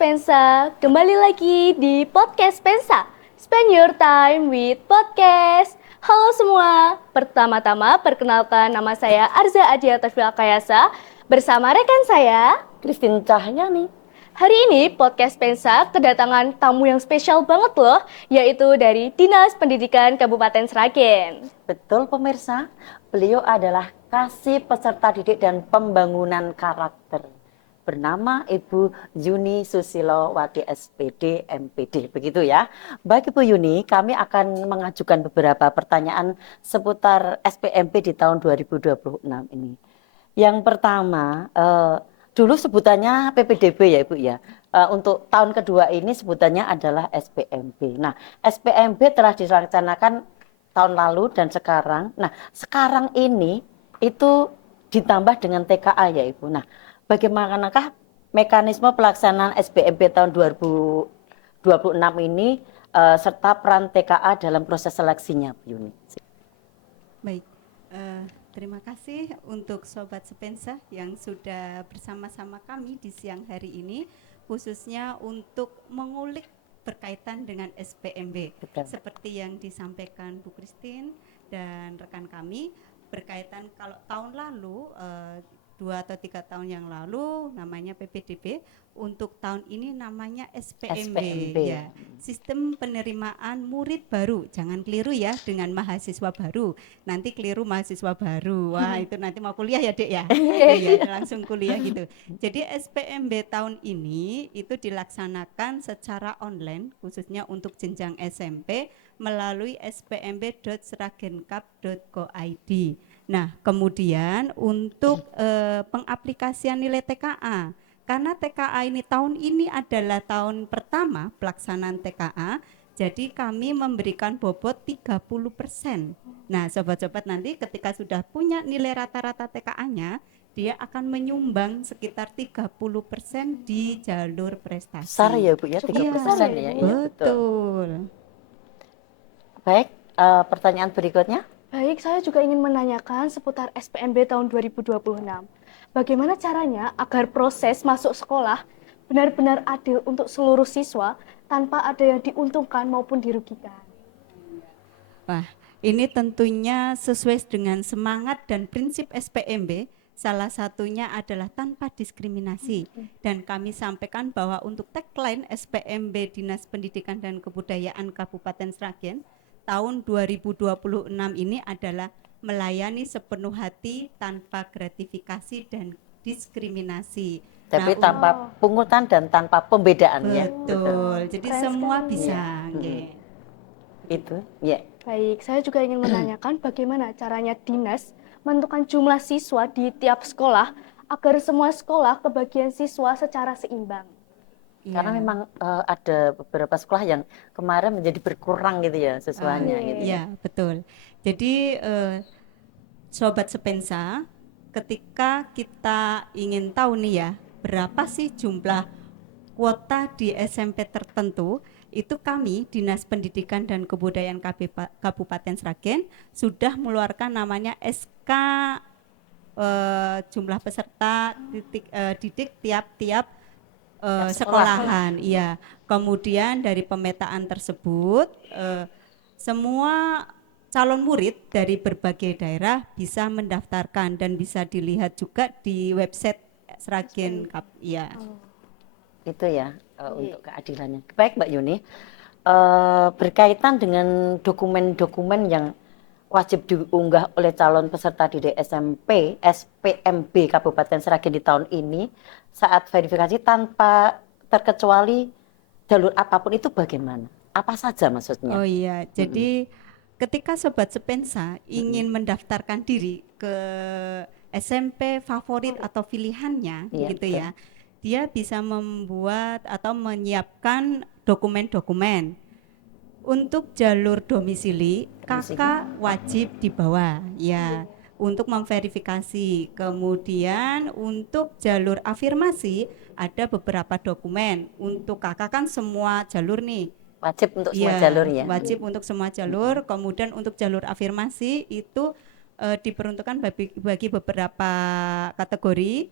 Pensa, kembali lagi di Podcast Pensa. Spend your time with podcast. Halo semua, pertama-tama perkenalkan nama saya Arza Adia Tafila Kayasa bersama rekan saya Christine Cahyani. Hari ini Podcast Pensa kedatangan tamu yang spesial banget loh, yaitu dari Dinas Pendidikan Kabupaten Sragen. Betul pemirsa, beliau adalah kasih peserta didik dan pembangunan karakter. Bernama Ibu Yuni Susilowati SPD MPD, begitu ya. Baik Ibu Yuni, kami akan mengajukan beberapa pertanyaan seputar SPMP di tahun 2026 ini. Yang pertama, dulu sebutannya PPDB ya Ibu ya. Untuk tahun kedua ini sebutannya adalah SPMB. Nah, SPMB telah dilaksanakan tahun lalu dan sekarang. Nah, sekarang ini itu ditambah dengan TKA ya Ibu. Nah, bagaimanakah mekanisme pelaksanaan SPMB tahun 2026 ini serta peran TKA dalam proses seleksinya, Bu Yuni? Baik, terima kasih untuk Sobat Sepensa yang sudah bersama-sama kami di siang hari ini, khususnya untuk mengulik berkaitan dengan SPMB. Betul. Seperti yang disampaikan Bu Christine dan rekan kami, berkaitan kalau tahun lalu, 2 atau 3 tahun yang lalu namanya PPDB, untuk tahun ini namanya SPMB. Ya. Sistem penerimaan murid baru, jangan keliru ya dengan mahasiswa baru, nanti keliru mahasiswa baru, wah itu nanti mau kuliah ya Dek ya, ya langsung kuliah gitu. Jadi SPMB tahun ini itu dilaksanakan secara online khususnya untuk jenjang SMP melalui spmb.sragenkap.go.id. Nah, kemudian untuk pengaplikasian nilai TKA, karena TKA ini tahun ini adalah tahun pertama pelaksanaan TKA, jadi kami memberikan bobot 30%. Nah, sobat-sobat nanti ketika sudah punya nilai rata-rata TKA-nya, dia akan menyumbang sekitar 30% di jalur prestasi. Besar ya Bu ya, 30% ya. Iya, betul. Baik, pertanyaan berikutnya. Baik, saya juga ingin menanyakan seputar SPMB tahun 2026. Bagaimana caranya agar proses masuk sekolah benar-benar adil untuk seluruh siswa tanpa ada yang diuntungkan maupun dirugikan? Wah, ini tentunya sesuai dengan semangat dan prinsip SPMB. Salah satunya adalah tanpa diskriminasi. Dan kami sampaikan bahwa untuk tagline SPMB Dinas Pendidikan dan Kebudayaan Kabupaten Sragen tahun 2026 ini adalah melayani sepenuh hati tanpa gratifikasi dan diskriminasi. Tapi tanpa pungutan dan tanpa pembedaan ya. Betul. Jadi Keren semua sekali. bisa. Itu ya. Baik, saya juga ingin menanyakan bagaimana caranya dinas menentukan jumlah siswa di tiap sekolah agar semua sekolah kebagian siswa secara seimbang. Karena memang ada beberapa sekolah yang kemarin menjadi berkurang gitu ya siswanya gitu. Iya, betul. Jadi Sobat Sepensa, ketika kita ingin tahu nih ya, berapa sih jumlah kuota di SMP tertentu, itu kami Dinas Pendidikan dan Kebudayaan Kabupaten Sragen sudah mengeluarkan namanya SK jumlah peserta didik tiap-tiap sekolahan. Iya. Kemudian dari pemetaan tersebut semua calon murid dari berbagai daerah bisa mendaftarkan dan bisa dilihat juga di website Sragen Kap. Iya. Itu ya untuk keadilannya. Baik Mbak Yuni, berkaitan dengan dokumen-dokumen yang wajib diunggah oleh calon peserta didik SMP SPMB Kabupaten Sragen di tahun ini saat verifikasi tanpa terkecuali jalur apapun itu bagaimana? Apa saja maksudnya? Oh iya, jadi ketika Sobat Sepensa ingin mendaftarkan diri ke SMP favorit atau pilihannya gitu ya, dia bisa membuat atau menyiapkan dokumen-dokumen. Untuk jalur domisili, kakak wajib dibawa ya untuk memverifikasi. Kemudian untuk jalur afirmasi ada beberapa dokumen. Untuk kakak kan semua jalur nih. Wajib untuk semua jalur ya? Wajib untuk semua jalur. Kemudian untuk jalur afirmasi itu diperuntukkan bagi beberapa kategori.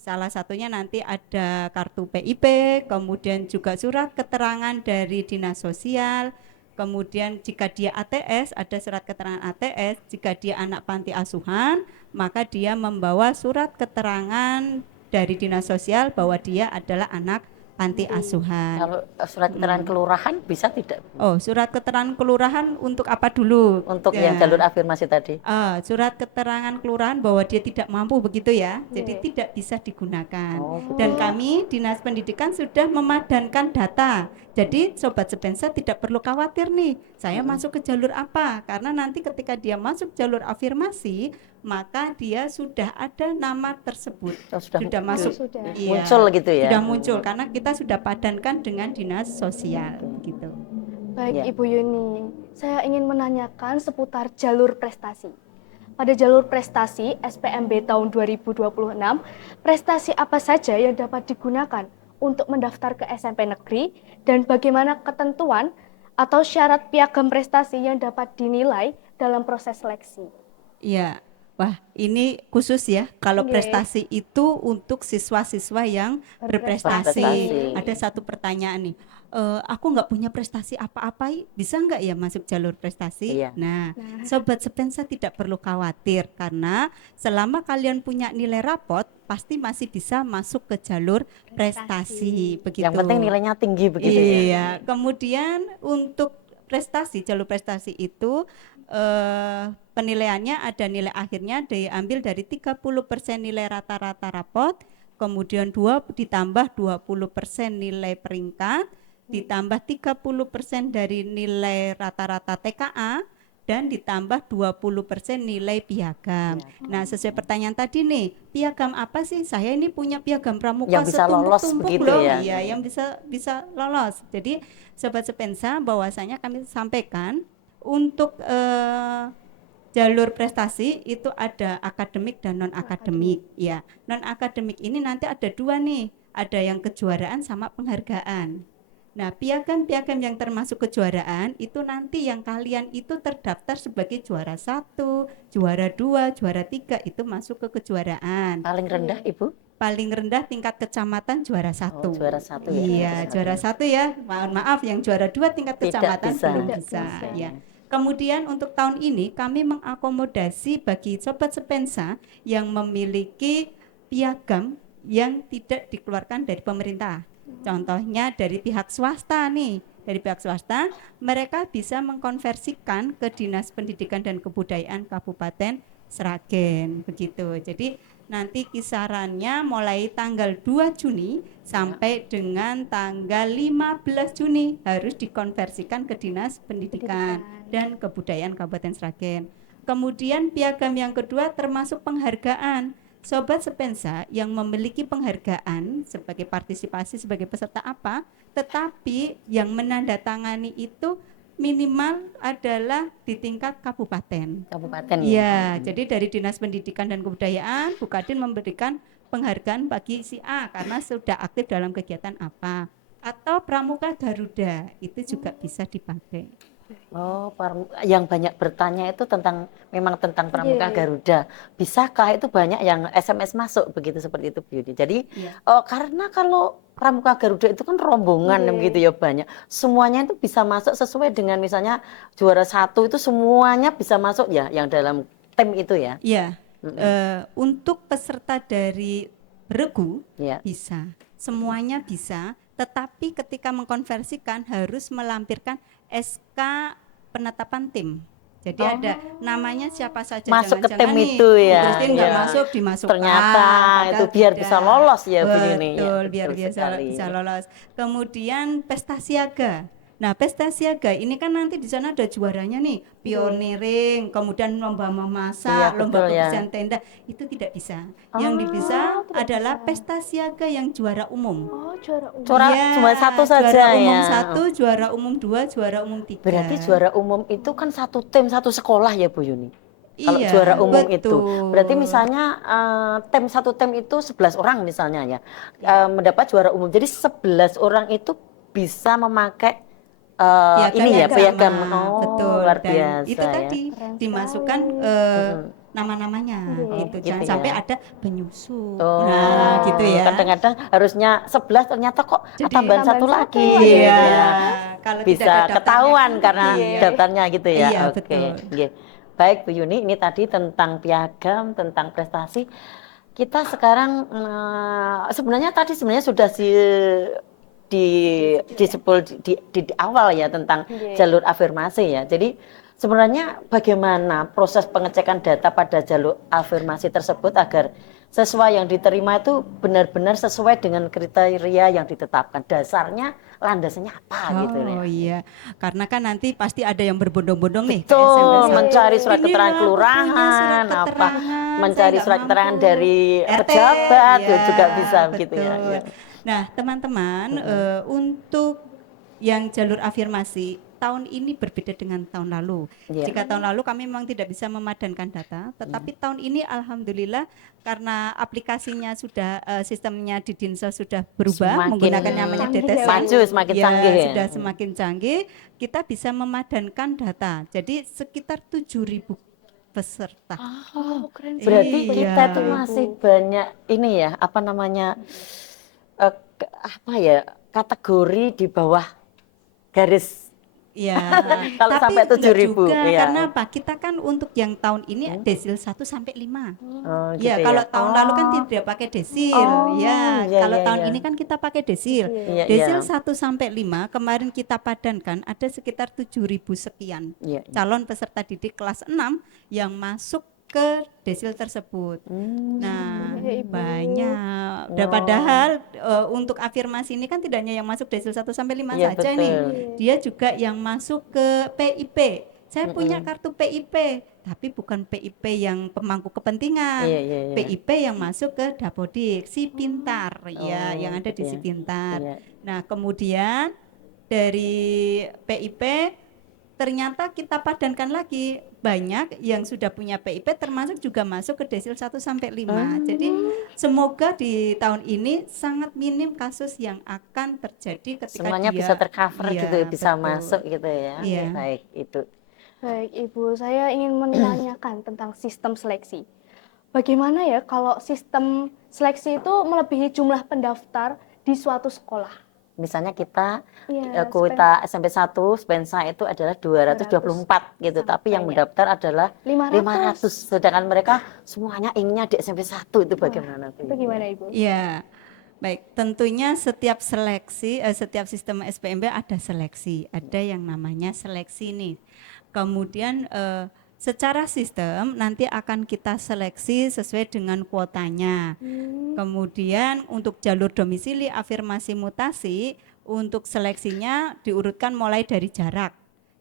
Salah satunya nanti ada kartu PIP, kemudian juga surat keterangan dari dinas sosial, kemudian jika dia ATS ada surat keterangan ATS, jika dia anak panti asuhan maka dia membawa surat keterangan dari dinas sosial bahwa dia adalah anak panti asuhan. Kalau surat keterangan kelurahan bisa tidak? Oh, surat keterangan kelurahan untuk apa dulu? Untuk Ya. yang jalur afirmasi tadi. Surat keterangan kelurahan bahwa dia tidak mampu begitu ya, jadi tidak bisa digunakan. Oh, gitu. Dan kami Dinas Pendidikan sudah memadankan data. Jadi Sobat Sepensa tidak perlu khawatir nih, saya masuk ke jalur apa? Karena nanti ketika dia masuk jalur afirmasi, maka dia sudah ada nama tersebut. Oh, sudah masuk. Sudah. Iya, muncul gitu ya. sudah muncul karena kita sudah padankan dengan dinas sosial gitu. Baik Ya. Ibu Yuni, saya ingin menanyakan seputar jalur prestasi. Pada jalur prestasi SPMB tahun 2026, prestasi apa saja yang dapat digunakan untuk mendaftar ke SMP negeri dan bagaimana ketentuan atau syarat piagam prestasi yang dapat dinilai dalam proses seleksi? Iya, wah ini khusus ya. Kalau Oke. prestasi itu untuk siswa-siswa yang berprestasi. Berprestasi. Ada satu pertanyaan nih, aku nggak punya prestasi apa-apa, bisa nggak ya masuk jalur prestasi? Iya. Nah, Sobat Sepensa tidak perlu khawatir karena selama kalian punya nilai rapot, pasti masih bisa masuk ke jalur prestasi. Begitu. Yang penting nilainya tinggi begitu ya. Iya, kemudian untuk prestasi, jalur prestasi itu penilaiannya ada nilai akhirnya diambil dari 30% nilai rata-rata rapot, kemudian ditambah 20% nilai peringkat, ditambah 30% dari nilai rata-rata TKA, dan ditambah 20% nilai piagam. Nah, sesuai pertanyaan tadi nih, piagam apa sih? Saya ini punya piagam pramuka Yang bisa lolos setumpuk-tumpuk begitu loh. ya. Iya, yang bisa lolos. Jadi, Sobat Sepensa, bahwasanya kami sampaikan untuk jalur prestasi itu ada akademik dan non akademik. Ya, non akademik ini nanti ada dua nih, ada yang kejuaraan sama penghargaan. Nah, piagam-piagam yang termasuk kejuaraan itu nanti yang kalian itu terdaftar sebagai juara 1, juara 2, juara 3 itu masuk ke kejuaraan. Paling rendah Ibu? Paling rendah tingkat kecamatan juara 1. Oh, juara 1 ya. Iya, juara 1 ya. Mohon maaf, yang juara 2 tingkat Tidak kecamatan bisa. belum Tidak bisa. bisa. Ya. Kemudian untuk tahun ini kami mengakomodasi bagi Sobat Sepensa yang memiliki piagam yang tidak dikeluarkan dari pemerintah. Contohnya dari pihak swasta nih. Dari pihak swasta, mereka bisa mengkonversikan ke Dinas Pendidikan dan Kebudayaan Kabupaten Sragen. Begitu. Jadi nanti kisarannya mulai tanggal 2 Juni sampai dengan tanggal 15 Juni harus dikonversikan ke Dinas Pendidikan dan Kebudayaan Kabupaten Sragen. Kemudian piagam yang kedua termasuk penghargaan. Sobat Sepensa yang memiliki penghargaan sebagai partisipasi sebagai peserta apa, tetapi yang menandatangani itu minimal adalah di tingkat kabupaten. Kabupaten ya. Iya, jadi dari Dinas Pendidikan dan Kebudayaan, Bu Kadin memberikan penghargaan bagi si A karena sudah aktif dalam kegiatan apa. Atau Pramuka Garuda, itu juga bisa dipakai. Oh, yang banyak bertanya itu memang tentang Pramuka Iya. Garuda. Bisakah itu banyak yang SMS masuk begitu seperti itu Bu Yudi. Jadi Iya. karena kalau Pramuka Garuda itu kan rombongan Iya. begitu ya banyak. Semuanya itu bisa masuk sesuai dengan misalnya juara 1 itu semuanya bisa masuk ya yang dalam tim itu ya. Iya, untuk peserta dari Regu Ya. bisa, semuanya bisa, tetapi ketika mengkonversikan harus melampirkan SK penetapan tim. Jadi ada namanya siapa saja, Masuk ke jangan-jangan tim nih, itu ya. Bu Christine nggak Ya. masuk, dimasukkan. Ternyata padahal itu biar tidak. bisa lolos ya Bu Yuni. Ya, Betul, biar betul bisa sekali. lolos. Kemudian pesta siaga. Nah, pesta siaga ini kan nanti di sana ada juaranya nih, pioneering, kemudian lomba memasak, Iya, lomba betul ya. kebersihan tenda, itu tidak bisa. Yang bisa tidak adalah bisa. pesta siaga yang juara umum. Oh, juara umum. Cuma satu saja juara umum ya. 1, juara umum 2, juara umum 3. Berarti juara umum itu kan satu tim satu sekolah ya Bu Yuni. Kalau Iya, juara umum itu, betul. berarti misalnya satu tim itu 11 orang misalnya ya, mendapat juara umum. Jadi 11 orang itu bisa memakai Piagam ini ya yang piagam. sama, Oh, betul. luar Dan biasa itu ya. tadi Keren dimasukkan sekali. nama-namanya gitu. gitu Jangan ya. sampai ada penyusup. Oh, Nah, gitu ya. kadang-kadang harusnya 11 ternyata kok Jadi tambahan satu tambahan lagi satu, gitu Iya. ya. Kalau tidak Bisa ada daftarnya ketahuan kan, karena iya. daftarnya gitu ya. Iya, Oke. betul. Nggih. Baik Bu Yuni, ini tadi tentang piagam, tentang prestasi. Kita sekarang sebenarnya tadi sudah di disebut di awal ya tentang Iya. jalur afirmasi ya. Jadi sebenarnya bagaimana proses pengecekan data pada jalur afirmasi tersebut agar sesuai yang diterima itu benar-benar sesuai dengan kriteria yang ditetapkan. Dasarnya landasannya apa gitu Oh ya. iya, karena kan nanti pasti ada yang berbondong-bondong nih ke SMP Betul, saya. mencari surat Ini keterangan loh, aku punya surat kelurahan, apa keterangan, saya mencari nggak surat keterangan mampu. dari RT, pejabat ya, juga bisa gitu ya. betul. Ya. Nah, teman-teman, untuk yang jalur afirmasi tahun ini berbeda dengan tahun lalu. Iya. Jika tahun lalu kami memang tidak bisa memadankan data, tetapi tahun ini alhamdulillah karena aplikasinya sudah sistemnya di Dinsos sudah berubah Semakin menggunakan namanya canggih DTS. ya, maju, semakin canggih ya. Sudah semakin canggih, kita bisa memadankan data. Jadi sekitar 7.000 peserta. Oh, keren sih. Berarti Iya. kita tuh masih banyak ini ya, apa namanya, apa ya, kategori di bawah garis. Ya, Kalau tapi sampai enggak 7.000, juga, iya. karena apa? Kita kan untuk yang tahun ini desil 1 sampai 5. Oh, gitu Ya, ya. kalau tahun lalu kan tidak pakai desil. Oh, Ya, iya, kalau iya, tahun iya. ini kan kita pakai desil. Iya, Desil iya. 1 sampai 5 kemarin kita padankan ada sekitar 7.000 sekian Iya. calon peserta didik kelas 6 yang masuk ke desil tersebut. Nah, Ya, Ibu. banyak. Dan padahal untuk afirmasi ini kan tidak hanya yang masuk desil 1 sampai 5 Iya, saja betul. nih. Dia juga yang masuk ke PIP. Saya punya kartu PIP, tapi bukan PIP yang pemangku kepentingan. Iya, iya, iya. PIP yang masuk ke Dapodik, si pintar ya, yang ada di gitu si ya. pintar. Iya. Nah, kemudian dari PIP ternyata kita padankan lagi banyak yang sudah punya PIP termasuk juga masuk ke desil 1 sampai 5. Jadi semoga di tahun ini sangat minim kasus yang akan terjadi ketika Semuanya dia bisa tercover Iya, gitu ya, bisa betul. masuk gitu ya. Iya. Baik, itu. Baik, Ibu, saya ingin menanyakan tentang sistem seleksi. Bagaimana ya kalau sistem seleksi itu melebihi jumlah pendaftar di suatu sekolah? Misalnya kita Iya, kuota SMP 1 Spensa itu adalah 224 gitu, tapi yang Banyak. mendaftar adalah 500. 500, sedangkan mereka semuanya inginnya di SMP 1 itu bagaimana? Bu? Itu gimana, Ibu? Iya. Baik, tentunya setiap seleksi, setiap sistem SPMB ada seleksi, ada yang namanya seleksi nih. Kemudian secara sistem nanti akan kita seleksi sesuai dengan kuotanya. Kemudian untuk jalur domisili afirmasi mutasi, untuk seleksinya diurutkan mulai dari jarak.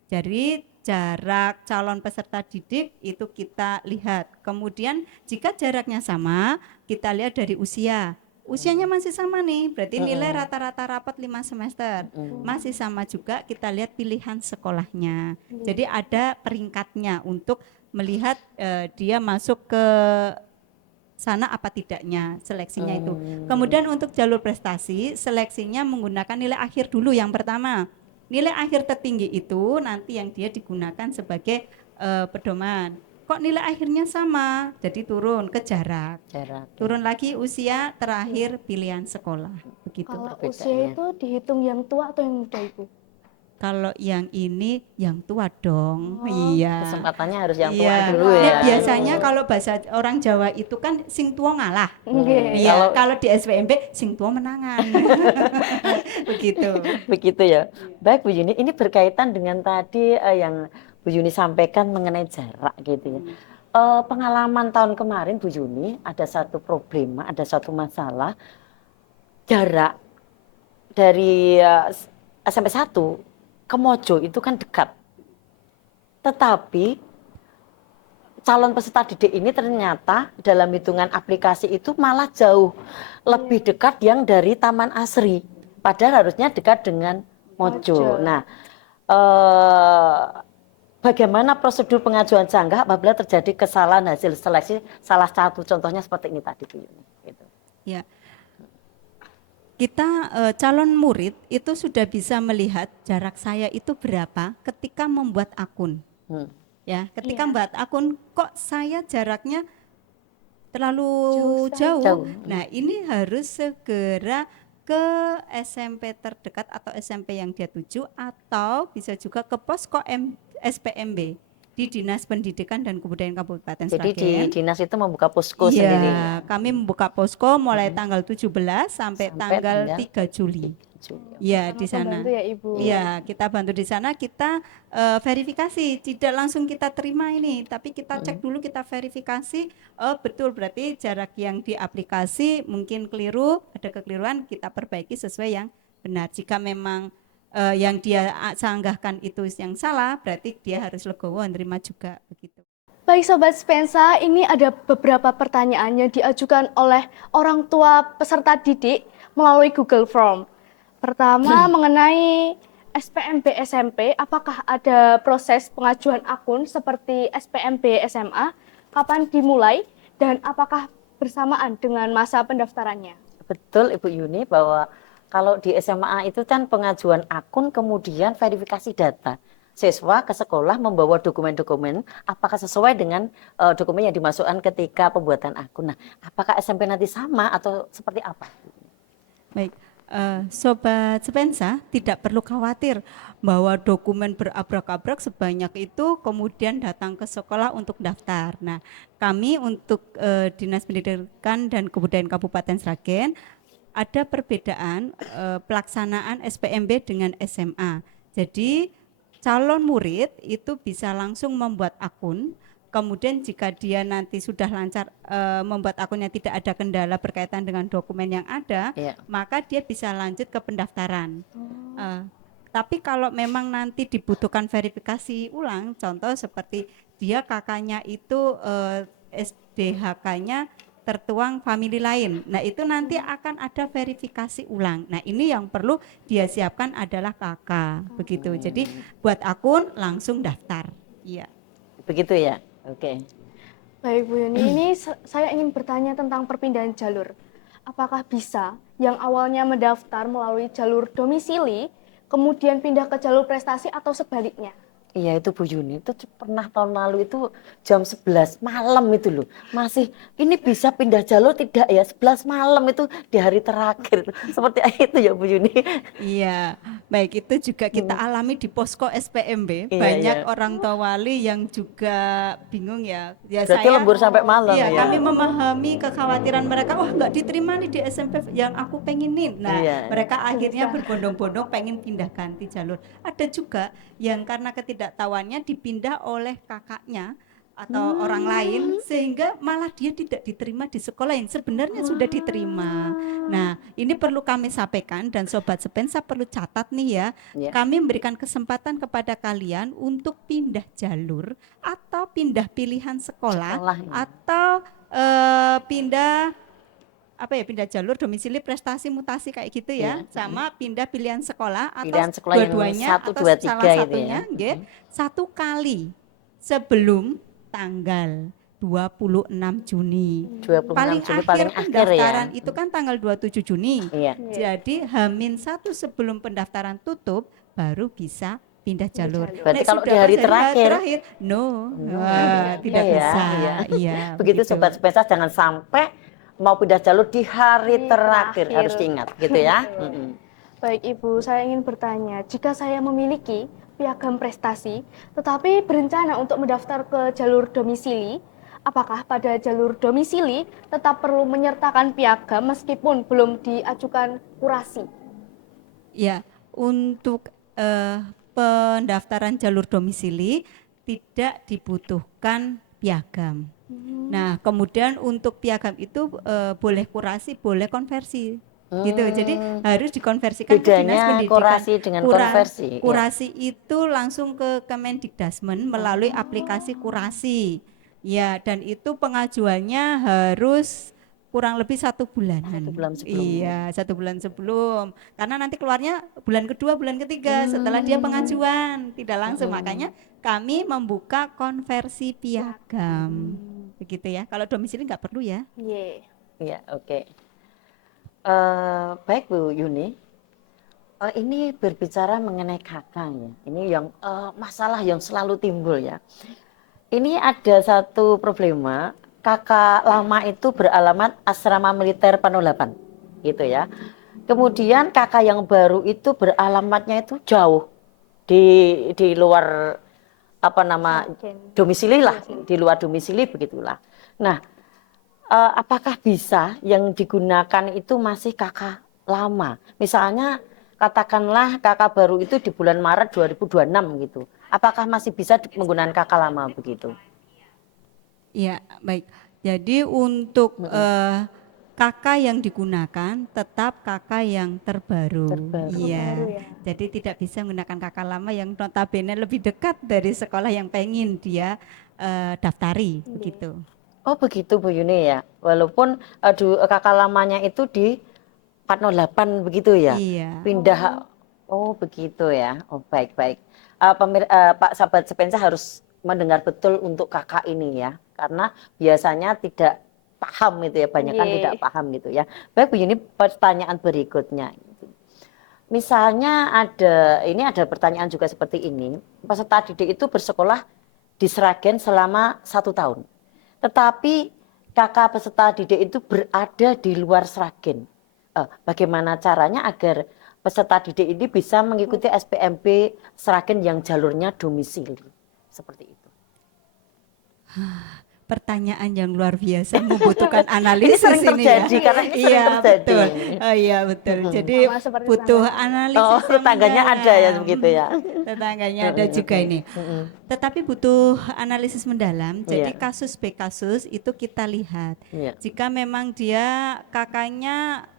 Jadi jarak calon peserta didik itu kita lihat. Kemudian jika jaraknya sama, kita lihat dari usia. Usianya masih sama nih, berarti nilai rata-rata rapat 5 semester. Masih sama juga, kita lihat pilihan sekolahnya. Jadi ada peringkatnya untuk melihat dia masuk ke sana apa tidaknya, seleksinya itu. Kemudian untuk jalur prestasi, seleksinya menggunakan nilai akhir dulu yang pertama. Nilai akhir tertinggi itu nanti yang dia digunakan sebagai pedoman. Kok nilai akhirnya sama, jadi turun ke jarak. Turun lagi usia, terakhir pilihan sekolah. Begitu. Kalau perbedaannya. usia itu dihitung yang tua atau yang muda, Ibu? Kalau yang ini yang tua dong. Iya. Kesempatannya harus yang tua Iya. dulu Nah, ya. biasanya kalau bahasa orang Jawa itu kan sing tua ngalah. Nggih. Iya, kalau di SPMB sing tua menangan. Begitu. Begitu ya. Baik Bu Yuni, ini berkaitan dengan tadi yang Bu Yuni sampaikan mengenai jarak gitu ya. Pengalaman tahun kemarin Bu Yuni ada satu problema, ada satu masalah jarak dari SMP 1 ke Mojo itu kan dekat. Tetapi calon peserta didik ini ternyata dalam hitungan aplikasi itu malah jauh lebih dekat yang dari Taman Asri. Padahal harusnya dekat dengan Mojo. Nah, bagaimana prosedur pengajuan canggah apabila terjadi kesalahan hasil seleksi? Salah satu contohnya seperti ini tadi, Bu Yuni. Gitu. Ya. Kita calon murid itu sudah bisa melihat jarak saya itu berapa ketika membuat akun. ya. Ketika Iya. membuat akun, kok saya jaraknya terlalu Jauh jauh. Jauh. Nah, ini harus segera ke SMP terdekat atau SMP yang dia tuju, atau bisa juga ke posko SPMB di Dinas Pendidikan dan Kebudayaan Kabupaten Jadi di Sragen. dinas itu membuka posko Iya, sendiri kami membuka posko mulai Mm-mm. tanggal 17 sampai sampai tanggal tanggal 3 Juli. 3 Juli. Iya, Sangat di sana. membantu ya Ibu. Iya, kita bantu di sana, kita verifikasi, tidak langsung kita terima ini, tapi kita cek dulu, kita verifikasi, oh betul, berarti jarak yang di aplikasi mungkin keliru, ada kekeliruan, kita perbaiki sesuai yang benar. Jika memang yang dia sanggahkan itu yang salah, berarti dia harus legowo menerima juga, begitu. Baik Sobat Spensa, ini ada beberapa pertanyaan yang diajukan oleh orang tua peserta didik melalui Google Form. Pertama mengenai SPMB SMP, apakah ada proses pengajuan akun seperti SPMB SMA? Kapan dimulai dan apakah bersamaan dengan masa pendaftarannya? Betul Ibu Yuni, bahwa kalau di SMA itu kan pengajuan akun kemudian verifikasi data. Siswa ke sekolah membawa dokumen-dokumen apakah sesuai dengan dokumen yang dimasukkan ketika pembuatan akun. Nah, apakah SMP nanti sama atau seperti apa? Baik, Sobat Spensa tidak perlu khawatir bahwa dokumen berabrak-abrak sebanyak itu kemudian datang ke sekolah untuk daftar. Nah, kami untuk Dinas Pendidikan dan Kebudayaan Kabupaten Sragen ada perbedaan pelaksanaan SPMB dengan SMA. Jadi calon murid itu bisa langsung membuat akun. Kemudian jika dia nanti sudah lancar membuat akunnya, tidak ada kendala berkaitan dengan dokumen yang ada, Iya. maka dia bisa lanjut ke pendaftaran. Tapi kalau memang nanti dibutuhkan verifikasi ulang, contoh seperti dia kakaknya itu SDHK-nya tertuang famili lain. Nah, itu nanti akan ada verifikasi ulang. Nah, ini yang perlu dia siapkan adalah kakak, begitu. Jadi buat akun langsung daftar. Iya. Begitu ya? Oke. Baik Bu Yuni, ini saya ingin bertanya tentang perpindahan jalur. Apakah bisa yang awalnya mendaftar melalui jalur domisili, kemudian pindah ke jalur prestasi atau sebaliknya? Iya itu Bu Yuni, itu pernah tahun lalu itu jam 11 malam itu loh. Masih ini bisa pindah jalur tidak ya? 11 malam itu di hari terakhir. Seperti itu ya Bu Yuni. Iya, baik, itu juga kita alami di posko SPMB. Iya, Banyak iya. orang tua wali yang juga bingung ya. Ya Berarti saya, lembur sampai malam iya, ya? kami memahami kekhawatiran mereka. Wah, nggak diterima nih di SMP yang aku pengenin. Nah, Iya. mereka akhirnya berbondong-bondong pengen pindah ganti jalur. Ada juga yang karena ketidaktahuannya dipindah oleh kakaknya atau orang lain, sehingga malah dia tidak diterima di sekolah yang sebenarnya sudah diterima. Nah, ini perlu kami sampaikan dan Sobat Spensa perlu catat nih ya. Iya. Kami memberikan kesempatan kepada kalian untuk pindah jalur atau pindah pilihan sekolah, Sekolah, ya. atau pindah pindah jalur domisili prestasi mutasi kayak gitu ya. Iya. Sama pindah pilihan sekolah atau Pilihan sekolah yang dua-duanya 1, atau 2, 3 salah gitu ya. satunya, nggih, 1 kali sebelum tanggal 26 Juni. 26 Paling Juni akhir paling akhir ya. pendaftaran itu kan tanggal 27 Juni. Iya. Jadi H-1 sebelum pendaftaran tutup baru bisa pindah jalur. Berarti Nek kalau sudah di hari pas terakhir? no, No. tidak Iya, bisa. iya. Iya, Begitu Sobat Spensa, jangan sampai mau pindah jalur di hari Di terakhir. terakhir. Harus diingat gitu ya. Baik Ibu, saya ingin bertanya, jika saya memiliki piagam prestasi, tetapi berencana untuk mendaftar ke jalur domisili, apakah pada jalur domisili tetap perlu menyertakan piagam meskipun belum diajukan kurasi? Ya, untuk pendaftaran jalur domisili tidak dibutuhkan piagam. Nah, kemudian untuk piagam itu boleh kurasi, boleh konversi. Gitu. Jadi harus dikonversikan ke Dinas Bedanya Pendidikan. kurasi dengan konversi, ya. Kurasi itu langsung ke Kemendikdasmen melalui aplikasi kurasi. Ya, dan itu pengajuannya harus kurang lebih 1 bulanan. 1 bulan sebelum. Iya, 1 bulan sebelum. Karena nanti keluarnya bulan kedua, bulan ketiga setelah dia pengajuan, tidak langsung. Makanya kami membuka konversi piagam. Begitu ya. Kalau domisili nggak perlu ya. Ye. Iya, oke. Baik Bu Yuni, ini berbicara mengenai kakak ya. Ini yang masalah yang selalu timbul ya. Ini ada satu problema, kakak lama itu beralamat asrama militer Panolapan, gitu ya. Kemudian kakak yang baru itu beralamatnya itu jauh di luar apa nama domisili lah, di luar domisili begitulah. Nah, apakah bisa yang digunakan itu masih kakak lama? Misalnya katakanlah kakak baru itu di bulan Maret 2026 gitu. Apakah masih bisa menggunakan kakak lama begitu? Iya, baik. Jadi untuk kakak yang digunakan tetap kakak yang terbaru. Terbaru. Iya. Terbaru ya. Jadi tidak bisa menggunakan kakak lama yang notabene lebih dekat dari sekolah yang pengen dia daftari begitu. Oh begitu Bu Yuni ya. Walaupun kakak lamanya itu di 408 begitu ya. Iya. Pindah. Oh begitu ya. Oh baik-baik. Pak sahabat sepensa harus mendengar betul untuk kakak ini ya. Karena biasanya tidak paham itu ya. Banyak kan tidak paham gitu ya. Baik Bu Yuni, pertanyaan berikutnya. Misalnya ini ada pertanyaan juga seperti ini. Peserta didik itu bersekolah di Sragen selama 1 tahun. Tetapi kakak peserta didik itu berada di luar Sragen. Bagaimana caranya agar peserta didik ini bisa mengikuti SPMB Sragen yang jalurnya domisili? Seperti itu. Pertanyaan yang luar biasa membutuhkan analisis sering terjadi, ya. karena ini sering Iya, terjadi. betul. Oh iya betul. Jadi Sama seperti butuh tetangganya. analisis. Oh, yang tetangganya ada ya mendalam. begitu ya. Tetangganya ada juga ini. Tetapi butuh analisis mendalam. Jadi Iya. kasus be kasus itu kita lihat. Iya. Jika memang dia kakaknya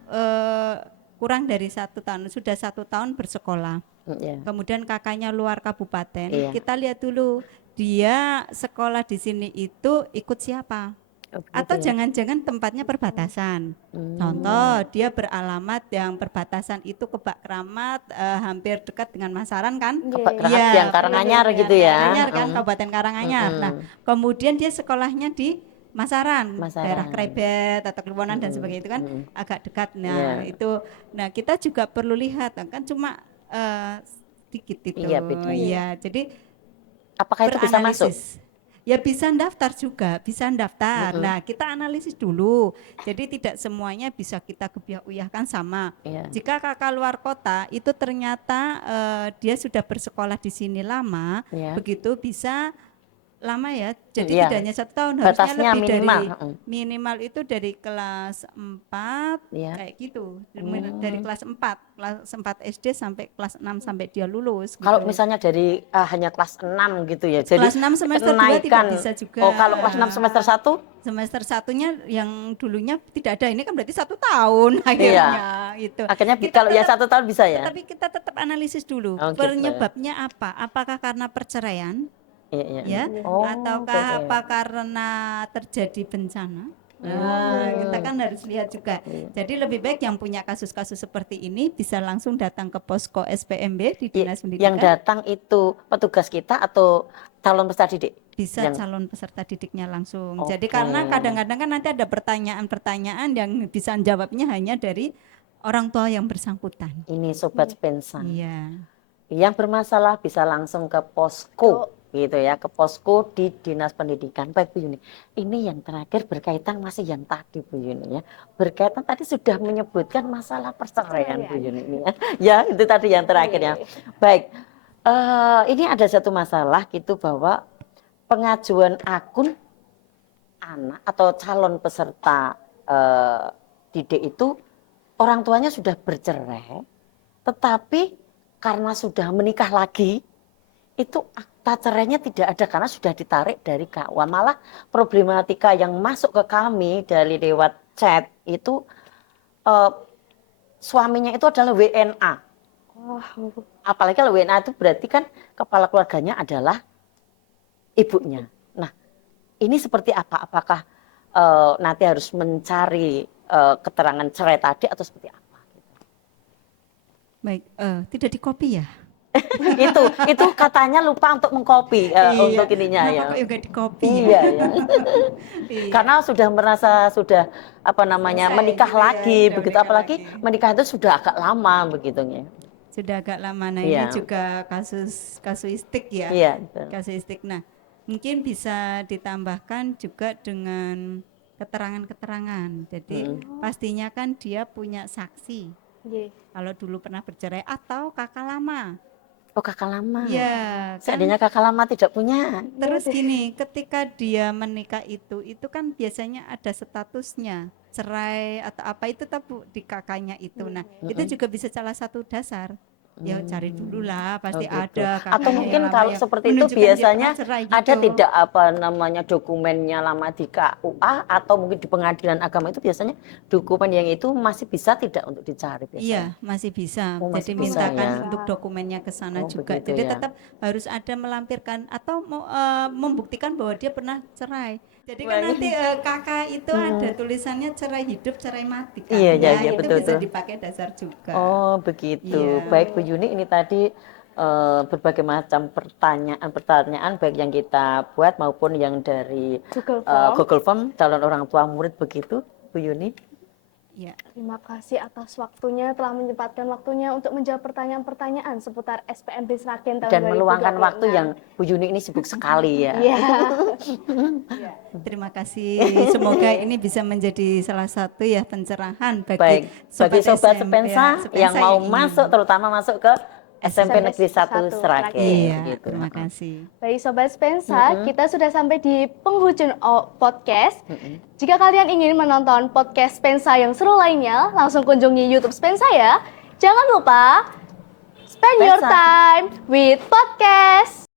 kurang dari 1 tahun, sudah 1 tahun bersekolah. Iya. Kemudian kakaknya luar kabupaten, Iya. kita lihat dulu dia sekolah di sini itu ikut siapa? Oh, begitu Atau ya. jangan-jangan tempatnya perbatasan. Contoh, dia beralamat yang perbatasan itu Kebak Keramat, hampir dekat dengan Masaran kan? Kebak Keramat Iya, yang Karanganyar gitu ya. Karanganyar kan, Kabupaten Karanganyar. Nah, kemudian dia sekolahnya di Masaran, Masaran. daerah Krebet atau Kliwonan dan sebagainya itu kan agak dekat. Nah, nah kita juga perlu lihat kan cuma sedikit itu. Iya, beda. Iya, jadi Apakah itu bisa masuk? beranalisis. Ya bisa daftar juga, bisa daftar. Nah kita analisis dulu. Jadi tidak semuanya bisa kita gebiah-uyahkan sama. Iya. Jika kakak luar kota itu ternyata dia sudah bersekolah di sini lama, Iya. begitu bisa lama ya. Jadi Iya. tidak hanya 1 tahun, harusnya Batasnya lebih minimal. dari minimal itu dari kelas 4 Iya. kayak gitu. Dari kelas 4 SD sampai kelas 6 sampai dia lulus. Kalau gitu. misalnya dari hanya kelas 6 gitu ya. Jadi Kelas 6 semester 2 tidak bisa juga. Oh, kalau kelas 6 semester 1? Semester satunya yang dulunya tidak ada, ini kan berarti 1 tahun akhirnya itu. Akhirnya Kita kalau ya 1 tahun bisa ya. Tapi kita tetap analisis dulu. Oh, gitu. Penyebabnya apa? Apakah karena perceraian? Iya. Ya, Oh, ataukah oke. apa karena terjadi bencana? Nah, kita kan harus lihat juga. Jadi lebih baik yang punya kasus-kasus seperti ini bisa langsung datang ke posko SPMB di Dinas Pendidikan. Yang datang itu petugas kita atau calon peserta didik? Bisa Yang- calon peserta didiknya langsung. Oke. Jadi karena kadang-kadang kan nanti ada pertanyaan-pertanyaan yang bisa jawabnya hanya dari orang tua yang bersangkutan. Ini sobat Spensa. Iya. Yang bermasalah bisa langsung ke posko gitu ya, ke posko di Dinas Pendidikan. Baik Bu Yuni, ini yang terakhir berkaitan masih yang tadi Bu Yuni ya. Berkaitan tadi sudah menyebutkan masalah perceraian Bu Yuni ini ya. Ya, itu tadi yang terakhir ya. Baik. Ini ada satu masalah gitu bahwa pengajuan akun anak atau calon peserta didik itu orang tuanya sudah bercerai, tetapi karena sudah menikah lagi, itu akta cerainya tidak ada karena sudah ditarik dari KUA. Malah problematika yang masuk ke kami dari lewat chat itu suaminya itu adalah WNA. Apalagi kalau WNA itu berarti kan kepala keluarganya adalah ibunya. Nah, ini seperti apa? Apakah nanti harus mencari keterangan cerai tadi atau seperti apa? Baik, tidak dikopi ya? itu katanya lupa untuk mengcopy untuk ininya ya. Kenapa kok enggak dikopi Iya, ya? ya. Iya. Karena sudah merasa sudah apa namanya Selesai menikah gitu ya, lagi sudah begitu, menikah apalagi lagi. menikah itu sudah agak lama begitu ya. Sudah agak lama. Nah Iya. ini juga kasus kasuistik ya. Iya, betul. Kasuistik. Nah, Mungkin bisa ditambahkan juga dengan keterangan-keterangan. Jadi pastinya kan dia punya saksi. Nggih. Kalau dulu pernah bercerai atau kakak lama. Oh, kakak lama. Ya, kan. Seandainya kakak lama tidak punya. Terus gini, ketika dia menikah itu kan biasanya ada statusnya cerai atau apa itu tabu di kakaknya itu. Nah, itu juga bisa salah satu dasar. Ya cari dulu lah, pasti Oh, gitu. ada. Atau kakaknya mungkin yang lama kalau yang seperti itu menunjukkan dia biasanya pernah cerai ada gitu. tidak apa namanya dokumennya lama di KUA atau mungkin di pengadilan agama itu biasanya dokumen yang itu masih bisa tidak untuk dicari biasanya? Iya, masih bisa. Oh, masih Jadi bisa, mintakan ya. untuk dokumennya ke sana Oh, juga. begitu Jadi ya. tetap harus ada melampirkan atau membuktikan bahwa dia pernah cerai. Jadi kan Wah, nanti kakak itu ada tulisannya cerai hidup, cerai mati kan. Iya, ya, iya, itu betul, bisa betul. dipakai dasar juga. Oh, begitu. Iya. Baik Bu Yuni, ini tadi berbagai macam pertanyaan baik yang kita buat maupun yang dari Google Form. Google Form calon orang tua murid begitu, Bu Yuni. Ya. Terima kasih atas waktunya, telah menyempatkan waktunya untuk menjawab pertanyaan-pertanyaan seputar SPMB Sragen tahun Dan meluangkan 2026. waktu yang Bu Yuni ini sibuk sekali ya. Iya. Terima kasih. Semoga ini bisa menjadi salah satu ya pencerahan Baik, bagi bagi sobat SMP, Sepensa yang mau masuk, terutama masuk ke SMP Negeri 1 Sragen. Iya, Gitu. terima kasih. Baik Sobat Spensa, kita sudah sampai di penghujung podcast. Jika kalian ingin menonton podcast Spensa yang seru lainnya, langsung kunjungi YouTube Spensa ya. Jangan lupa, spend your Spensa. time with podcast.